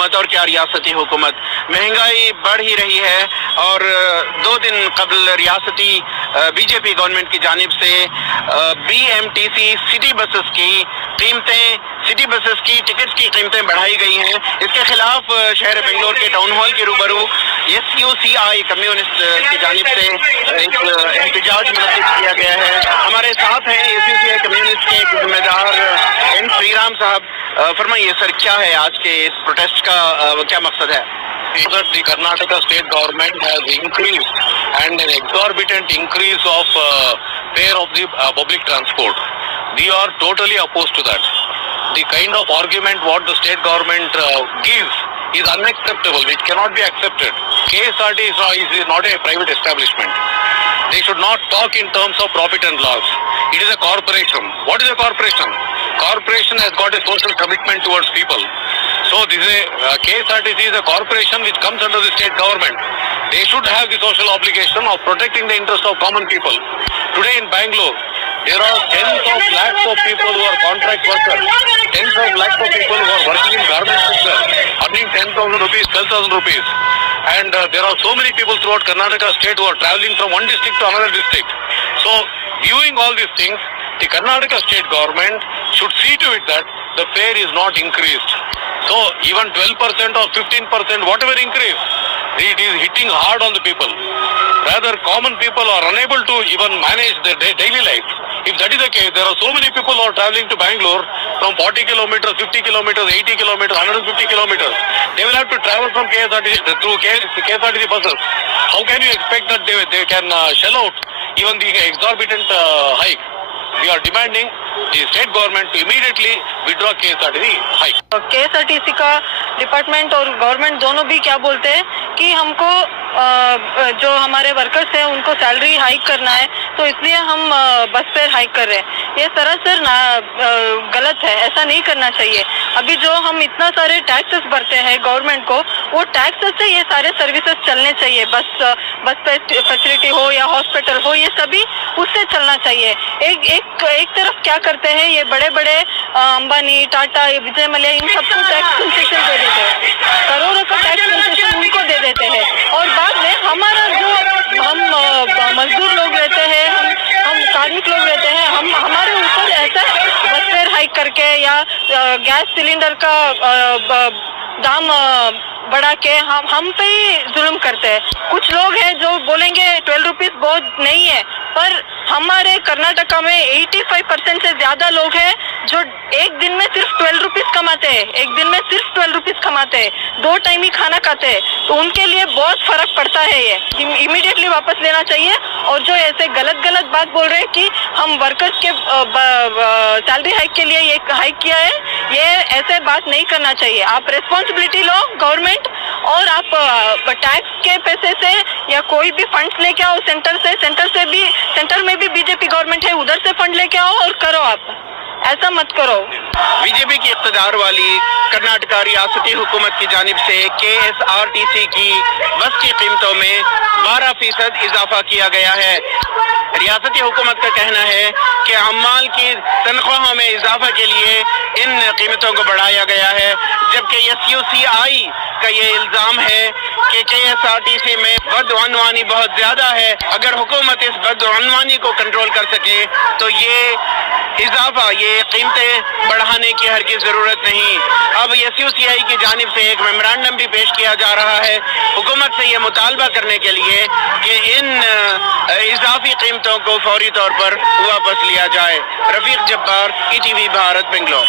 हुकूमत और क्या रियासती हुकूमत। महंगाई बढ़ ही रही है और 2 दिन कबल रियासती बीजेपी गवर्नमेंट की जानिब से BMTC सिटी बसेस की कीमतें, सिटी बसेस की टिकट्स की कीमतें बढ़ाई गई हैं। इसके खिलाफ शहर बेंगलोर के टाउन हॉल के रूबरू SUCI कम्युनिस्ट की जानिब से एक एहतजाज मुनक्किद किया गया है। हमारे साथ हैं SUCI कम्युनिस्ट के जिम्मेदार N श्रीराम साहब। फरमाइए सर, क्या है आज के इस प्रोटेस्ट का क्या मकसद है? That the Karnataka state government has increased and an exorbitant increase of fare of the public transport. We are totally opposed to that. The kind of argument what the state government gives is unacceptable. It cannot be accepted. KSRT is not a private establishment. They should not talk in terms of profit and loss. It is a corporation. What is a corporation? Corporation has got a social commitment towards people. So this is KSRTC is a corporation which comes under the state government. They should have the social obligation of protecting the interest of common people. Today in Bangalore, there are tens of lakhs of people who are contract workers, tens of lakhs of people who are working in garment sector, earning 10,000 rupees, 12,000 rupees. And there are so many people throughout Karnataka state who are traveling from one district to another district. So, viewing all these things, the Karnataka state government should see to it that the fare is not increased. So, even 12% or 15%, whatever increase, it is hitting hard on the people. Rather, common people are unable to even manage their daily life. If that is the case, there are so many people who are traveling to Bangalore from 40 kilometers, 50 kilometers, 80 kilometers, 150 kilometers. They will have to travel from KSRTC through KSRTC buses. How can you expect that they can shell out even the exorbitant hike? We are demanding the state government to immediately withdraw KSRTC hike. KSRTC का डिपार्टमेंट और गवर्नमेंट दोनों भी क्या बोलते हैं कि हमको जो हमारे वर्कर्स हैं उनको सैलरी हाइक करना है, तो इसलिए हम बस फेयर हाइक कर रहे हैं। ये सरासर गलत है, ऐसा नहीं करना चाहिए। अभी जो हम इतना सारे टैक्सेस भरते हैं गवर्नमेंट को, वो टैक्सेस से ये सारे सर्विसेज चलने चाहिए। बस फैसिलिटी हो या हॉस्पिटल हो, ये सभी उससे चलना चाहिए। एक तरफ क्या करते हैं ये बड़े बड़े अंबानी, टाटा, विजय मल्ल्या, इन सबको टैक्स कंसेशन दे देते हैं, करोड़ों का टैक्स कंसेशन उनको दे देते हैं, और बाद में हमारा जो हम मजदूर लोग रहते हैं, हम कार्मिक लोग रहते हैं, हमारे ऊपर ऐसा बस फेयर हाइक करके या गैस सिलेंडर का दाम बढ़ा के हम पे ही जुल्म करते हैं। कुछ लोग हैं जो बोलेंगे 12 रुपीज बहुत नहीं है, पर हमारे कर्नाटका में 85% से ज्यादा लोग हैं जो एक दिन में सिर्फ 12 रुपीज कमाते हैं, एक दिन में सिर्फ 12 रुपीज कमाते हैं, 2 टाइम ही खाना खाते हैं, तो उनके लिए बहुत फर्क पड़ता है। ये इमीडिएटली वापस लेना चाहिए। और जो ऐसे गलत बात बोल रहे हैं कि हम वर्कर्स के सैलरी हाइक के लिए ये हाइक किया है, ये ऐसे बात नहीं करना चाहिए। आप रिस्पॉन्सिबिलिटी लो गवर्नमेंट, और आप टैक्स के पैसे से या कोई भी फंड्स लेके आओ सेंटर में भी बीजेपी गवर्नमेंट है, उधर से फंड लेके आओ और करो। आप ऐसा मत करो। बीजेपी की इक़्तिदार वाली कर्नाटका रियासती हुकूमत की जानिब से KSRTC की बस की कीमतों में 12% इजाफा किया गया है। रियासती हुकूमत का कहना है कि हम्माल की तनख्वाहों में इजाफा के लिए इन कीमतों को बढ़ाया गया है, जबकि SUCI का ये इल्ज़ाम है कि KSRTC में बदअनवानी बहुत ज़्यादा है। अगर हुकूमत इस बदअनवानी को कंट्रोल कर सके तो ये इजाफा, ये कीमतें बढ़ाने की हरगिज़ ज़रूरत नहीं। अब SUCI की जानिब से एक मेमोरेंडम भी पेश किया जा रहा है हुकूमत से ये मुतालबा करने के लिए कि इन इजाफी कीमतों को फौरी तौर पर वापस लिया जाए। रफीक जब्बार, ETV भारत, बेंगलोर।